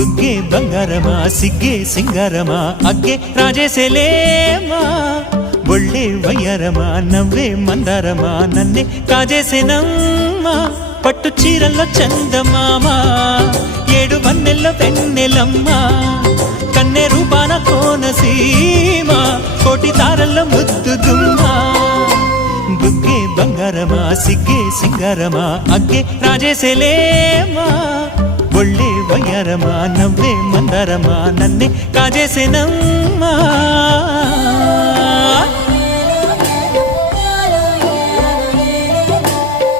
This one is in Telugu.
బుగ్గే బంగారమా సిగ్గే సింగారమా అగ్గే రాజేసేలేమా ఒళ్ళే వయ్యారమా నవ్వే మందారమా నన్నే కాజేసేనమ్మా పట్టు చీరల్లో చందమామా ఏడు వన్నెల్లో వెన్నెలమ్మా కన్నె రూపాన కోనసీమ కోటి తారల్లో ముద్దుదుమ్మా బుగ్గే బంగారమా సిగ్గే సింగారమా అగ్గే రాజేసేలేమా ఒళ్ళే వయ్యారమా నవ్వే మందారమా నన్నే కాజేసేనమ్మా